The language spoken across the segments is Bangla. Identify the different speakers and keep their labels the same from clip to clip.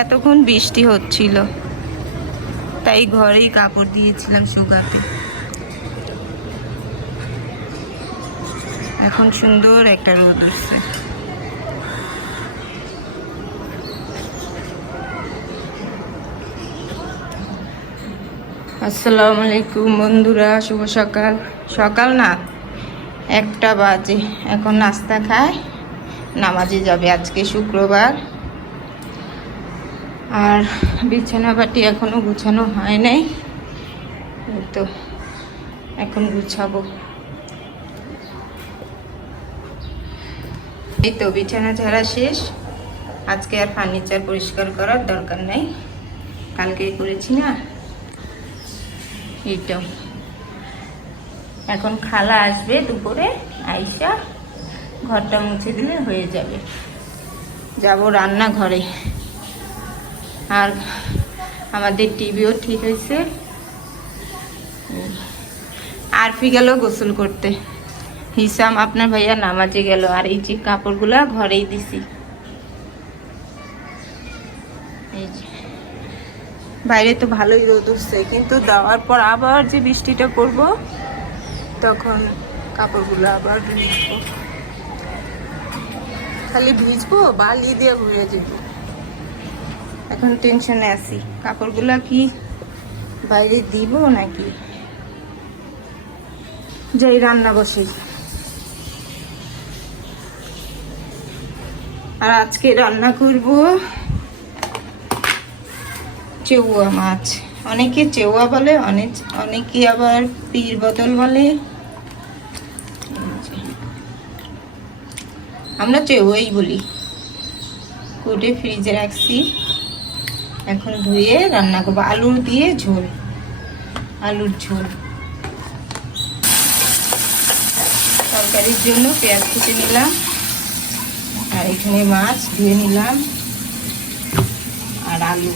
Speaker 1: এতক্ষণ বৃষ্টি হচ্ছিল। তাই ঘরেই কাপড় দিয়েছিলাম শুকাতে এখন সুন্দর একটা রোদ উঠছে আসসালামু আলাইকুম বন্ধুরা, শুভ সকাল। সকাল না, একটা বাজে। এখন নাস্তা খায়, নামাজে যাবে আজকে শুক্রবার। আর বিছানা বাটি এখনও গুছানো হয় নাই। তো, এখন গুছাবো। এই তো, বিছানা ঝাড়া শেষ। আজকে আর ফার্নিচার পরিষ্কার করার দরকার নাই। কালকেই করেছি না? এইটা এখন খালা আসবে দুপুরে, আইসা ঘরটা মুছে দিলে হয়ে যাবে। যাব রান্নাঘরে। আর আমাদের টিভিও ঠিক হয়েছে। আরফি গেল গোসল করতে। হিসাম আপনার ভাইয়া নামাজে গেল আর এই যে কাপড়গুলা ঘরেই দিছি। বাইরে তো ভালোই রোদ উঠছে, কিন্তু দেওয়ার পর আবার যে বৃষ্টিটা করব তখন কাপড়গুলো আবার ভিজবো। খালি ভিজবো, বালি দিয়ে ভরে যাব। এখন টেনশনে আছি। কাপড়গুলো কি বাইরে দিব নাকি? যাই, রান্না বসে। আর আজকে রান্না করব চেউয়া মাছ। অনেকে চেউয়া বলে, অনেক, অনেকে আবার পীর বোতল বলে। আমরা চেউয়াই বলি। কুটে ফ্রিজে রাখছি। এখন ধুয়ে রান্না করব। আলুর দিয়ে ঝোল। আলুর ঝোল। তরকারির জন্য পেঁয়াজ কুচে নিলাম। আর এখানে মাছ ধুয়ে নিলাম। আর আলু।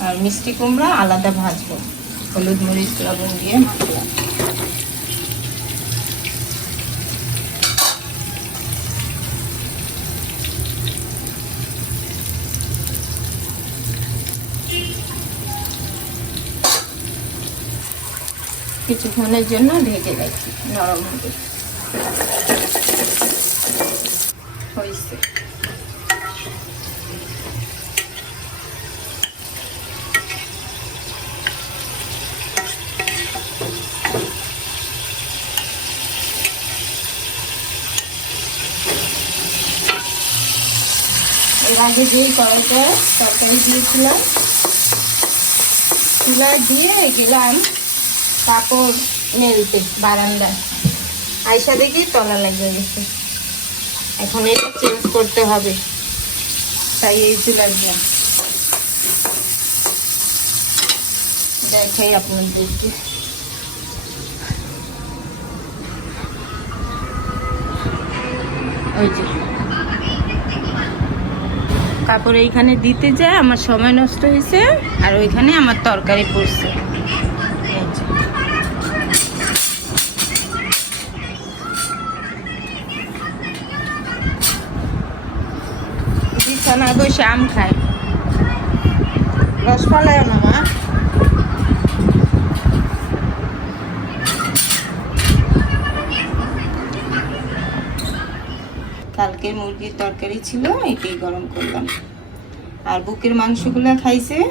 Speaker 1: আর মিষ্টি কুমড়া আলাদা ভাজবো। হলুদ মরিচ লবণ দিয়ে মাখলাম। কিছুক্ষণের জন্য ঢেকে রাখি, নরম হবে। হয়েছে। আগে যেই কড়াইটা তরকারি দিয়েছিলাম, চুলায় দিয়ে গেলাম কাপড় মেলতে বারান্দায় আইসা দেখি তলা লাগিয়ে গেছে। এখন এটা চেঞ্জ করতে হবে। তাই এই চুলা দিলাম দেখাই আপনাদেরকে। ওই কাপড় এইখানে দিতে যায়, আমার সময় নষ্ট হয়েছে, আর ওইখানে আমার তরকারি পড়ছে। বিছানায় বসে আম খায়। রসমালাই না, মা। কালকে মুরগির তরকারি ছিল এটাই গরম করলাম। আর বুকের মাংসগুলো খাইছে,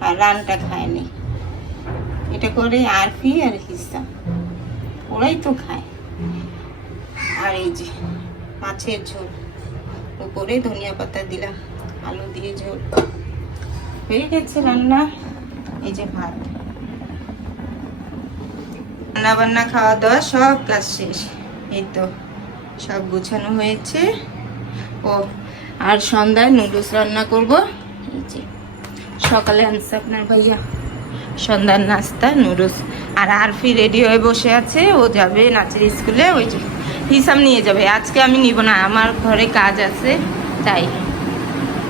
Speaker 1: আর রানটা খায়নি। এটা করে আরফি আর হিসা। ওরাই তো খায়। আর এই যে, মাছের ঝোল। উপরে ধনিয়া পাতা দিলাম, আলু দিয়ে ঝোল। হয়ে গেছে রান্না, এই যে ভাত। রান্না বান্না খাওয়া দাওয়া সব কাজ শেষ। এই তো সব গুছানো হয়েছে। ও, আর সন্ধ্যায় নুডলস রান্না করব। এই যে, সকালে আনছে আপনার ভাইয়া। সন্ধ্যার নাস্তা, নুডলস। আর আরফি রেডি হয়ে বসে আছে, ও যাবে নাচের স্কুলে, ওই যে। হিসাব নিয়ে যাবে। আজকে আমি নিব না, আমার ঘরে কাজ আছে, তাই।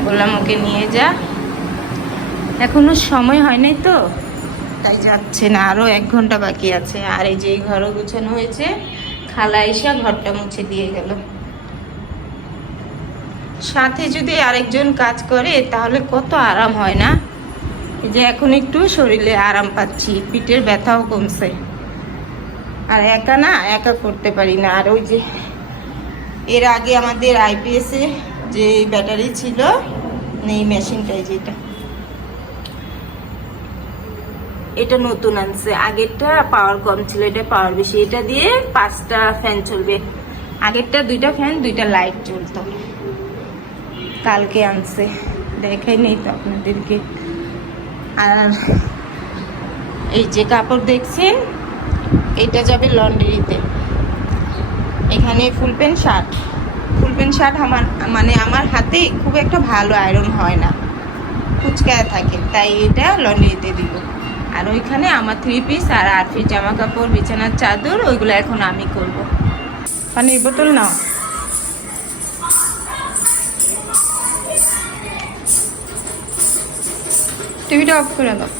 Speaker 1: বললাম ওকে নিয়ে যা। এখনও সময় হয় নাই তো? তাই যাচ্ছে না আরও এক ঘণ্টা বাকি আছে। আর এই যে ঘরও গুছানো হয়েছে, খালা এসে ঘরটা মুছে দিয়ে গেল। সাথে যদি আরেকজন কাজ করে, তাহলে কত আরাম হয় না? যে এখন একটু শরীরে আরাম পাচ্ছি, পিঠের ব্যথাও কমছে। আর একা না, একা করতে পারি না। আর ওই যে এর আগে আমাদের আইপিএসে যে ব্যাটারি ছিল, এই মেশিনটাই যেটা। এটা নতুন আনছে। আগেরটা পাওয়ার কম ছিল, এটা পাওয়ার বেশি। এটা দিয়ে পাঁচটা ফ্যান চলবে। আগেরটা দুইটা ফ্যান দুইটা লাইট চলতো। কালকে আনছে। দেখাই নেই তো আপনাদেরকে। আর এই যে কাপড় দেখছেন এটা যাবে লন্ড্রিতে। এখানে full pant shirt. Full pant shirt আমার মানে আমার হাতে খুব একটা ভালো আয়রন হয় না। কুচকায় থাকে, তাই এটা লন্ড্রিতে দিব। আর ওইখানে আমার থ্রি পিস আর আট পিস জামা কাপড়, বিছানার চাদর, ওইগুলো এখন আমি করব। পানির বোতল নাও। টিভিটা অফ করে দাও।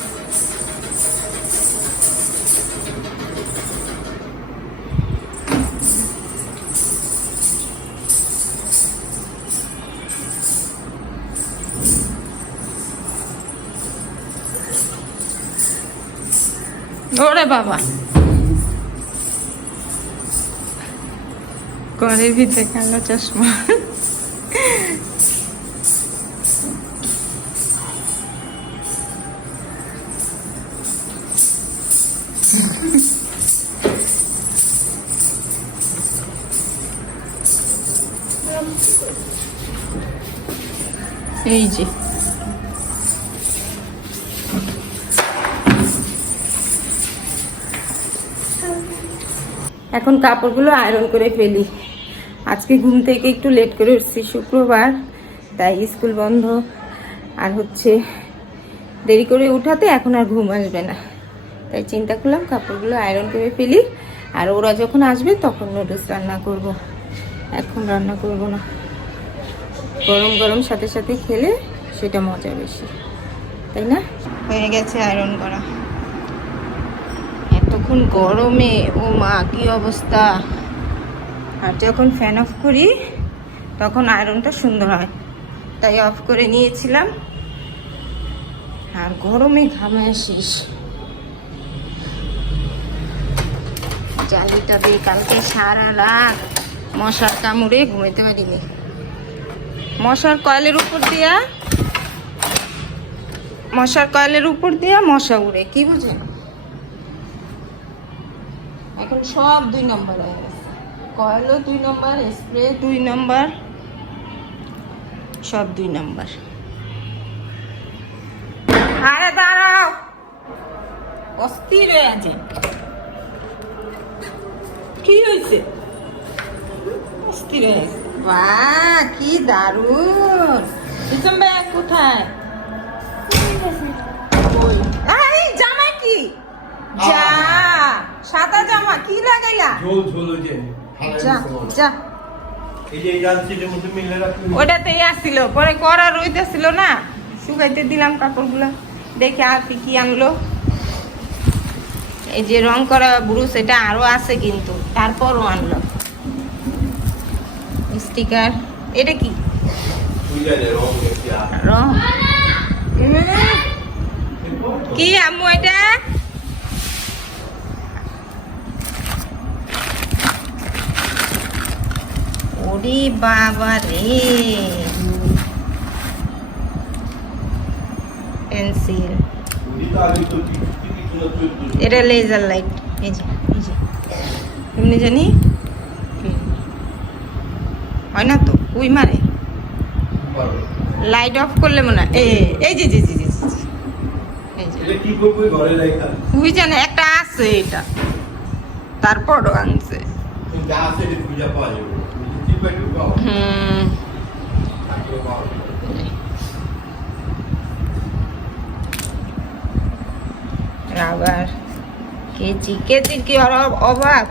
Speaker 1: ওরে বাবা ঘরের ভিতরে কালো চশমা এই যে এখন কাপড়গুলো আয়রন করে ফেলি। আজকে ঘুম থেকে একটু লেট করে উঠছি, শুক্রবার, তাই স্কুল বন্ধ। আর হচ্ছে দেরি করে উঠাতে এখন আর ঘুম আসবে না। তাই চিন্তা করলাম কাপড়গুলো আয়রন করে ফেলি। আর ওরা যখন আসবে তখন নুডলস রান্না করব। এখন রান্না করব না। গরম গরম সাথে সাথে খেলে সেটা মজা বেশি। তাই না? হয়ে গেছে আয়রন করা। এতক্ষণ গরমে, ও মা, কি অবস্থা? আর যখন ফ্যান অফ করি, তখন আয়রনটা সুন্দর হয়। তাই অফ করে নিয়েছিলাম। আর গরমে ঘামে আসিস জালিটা দিয়ে কালকে সারা মশার কামড়ে ঘুমাইতে পারিনি। মশার কয়েলের উপর দিয়া, মশার কয়েলের উপর দিয়া মশা উড়ে, কি বুঝলেন? এখন সব দুই নম্বর হয়ে গেছে কয়েলও দুই নম্বর স্প্রে দুই নম্বর? সব দুই নম্বর। আরে দাঁড়াও। অস্থির হয়ে আছে। কি হয়েছে? অস্থির হয়ে গেছে বাহ কি দারুণ। ইসম ব্যাগ কোথায় জামা কি? যা সাদা জামা কি লাগাইলা?
Speaker 2: ঝোল ঝোল যে
Speaker 1: যা যা। ওটাতেই আসছিল পরে করা রইতেছিল না শুকাইতে দিলাম কাপড়গুলো দেখে আর কি কি আনলো। এই যে রং করা ব্রুশ এটা আরও আছে কিন্তু তারপরও আনলো। স্টিকার এটা কি?
Speaker 2: রং।
Speaker 1: কি আম্মু এটা? ওরে বাবা রে। পেন্সিল এটা লেজার লাইট এই যে এই যে। এমনি জানি? হয় না তো? উই মারে। লাইট অফ করলে মনে হয় এই এই যে। জি জি জি জি,
Speaker 2: ওই
Speaker 1: উই জানে একটা আছে এটা। তারপরও আনছে।
Speaker 2: যা আছে এটা পাওয়া যাবে। যাবে
Speaker 1: রাবার কেচি কেচির কি অভাব? অভাব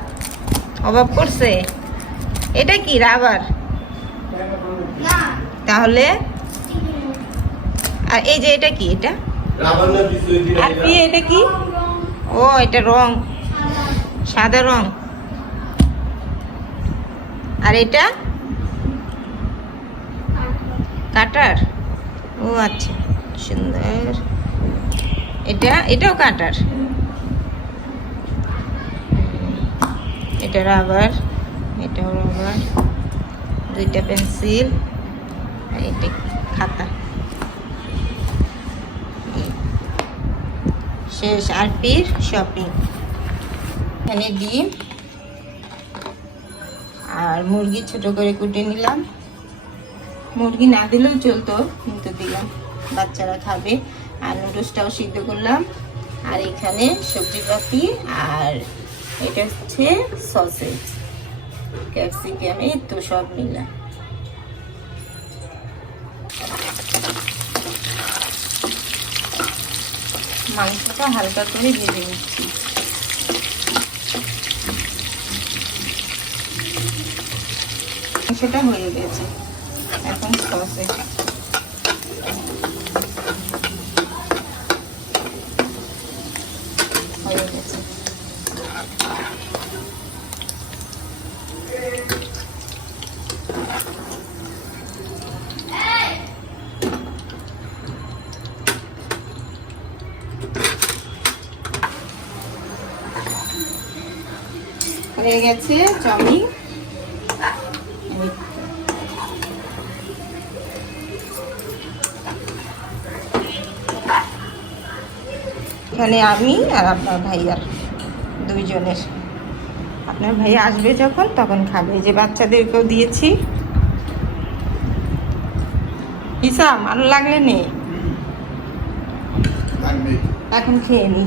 Speaker 1: অভাব করছে? এটা কি রাবার? তাহলে? আর এই যে এটা কি এটা? আর কি এটা কি? ও এটা রং। সাদা রং। আর এটা? কাটার? ও আচ্ছা সুন্দর। এটা? এটাও কাটার? এটা রাবার, এটাও রাবার। দুইটা পেন্সিল, আর এটা খাতা। শেষ, আর আরপির শপিং এখানে ডিম। আর মুরগি ছোট করে কুটে নিলাম। মুরগি না দিলেও চলতো, কিন্তু দিলাম। বাচ্চারা খাবে। আর নুডলসটাও সিদ্ধ করলাম। আর এখানে সবজি পাতি আর এটা হচ্ছে সসেজ, ক্যাপসিকাম, এই তো সব মিলা। মাংসটা হালকা করে ভেজে নিচ্ছি। মাংসটা হয়ে গেছে। এখন সসে হয়ে গেছে। হয়ে গেছে চাউমিন। এখানে আমি আর আপনার ভাইয়ার দুইজনের। আপনার ভাই আসবে যখন তখন খাবে। যে বাচ্চাদেরকেও দিয়েছি। ইসাম আর লাগলে নেই এখন খেয়ে নি।